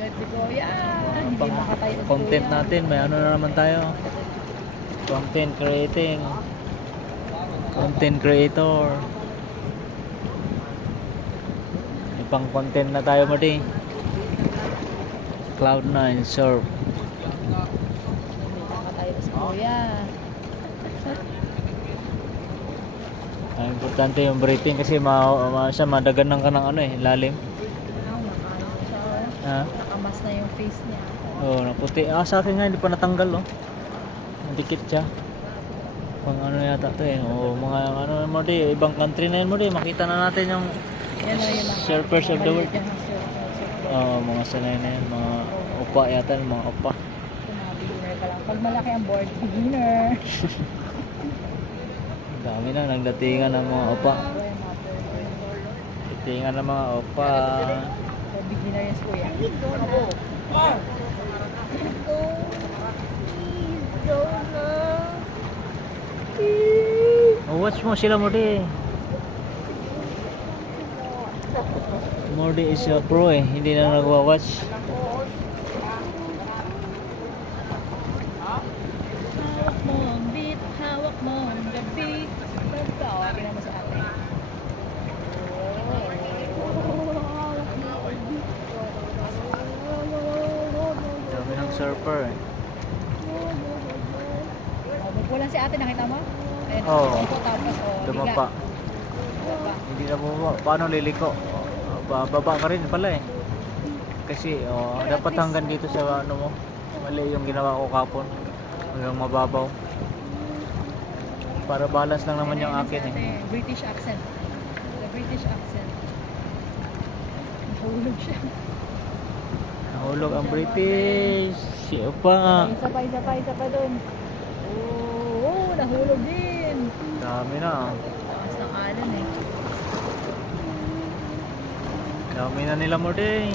Good to go. Yan. Hindi makatayo. Content natin, may ano na naman tayo. Content creating. Content creator. Ipang content na tayo mati. Cloud9 Surf. Hindi makatayo sa kuya. Ang importante yung breathing kasi siya madagan ng kanang ano eh, lalim. Nakaano siya. Ha? Nakamas na yung face niya. Oh, naputi. Sa akin nga hindi pa natanggal oh. Dikit siya. Pang ano yata to eh. Oh, mga ano mo di, ibang country na yun mo di. Makita na natin yung Yan o yung surfers of the world. maliit yung surfer. Oh, mga sanay na yun, mga opa yata, mga opa. Ito mga beginner ka lang. Pag malaki ang board, beginner. Dami na nagdatingan ng mga opa. Datingan ng mga opa. So, beginner yan si kuya. Oh, watch mo sila Modi. Modi is a pro eh, hindi na nagwa-watch. Hawak mo ang beat, hawak mo ang beat. Tawagin naman sa atin. Dami ng surfer eh. Magpulan si ate, nakita mo? Ayan, Oo. tapos Dumapa. Baba. Hindi na bumaba. Paano liliko? Baba ka rin pala eh. Kasi dapat hanggang dito sa ano mo. Mali yung ginawa ko kapon. Hanggang mababaw. Para balance lang naman yung akin eh. British accent. The British accent. Nahulog siya. Nahulog ang British. Siya pa nga. Isa pa dun. Oo, nahulog din. Dami na. Taas ng alon eh. Dami na nila mo din.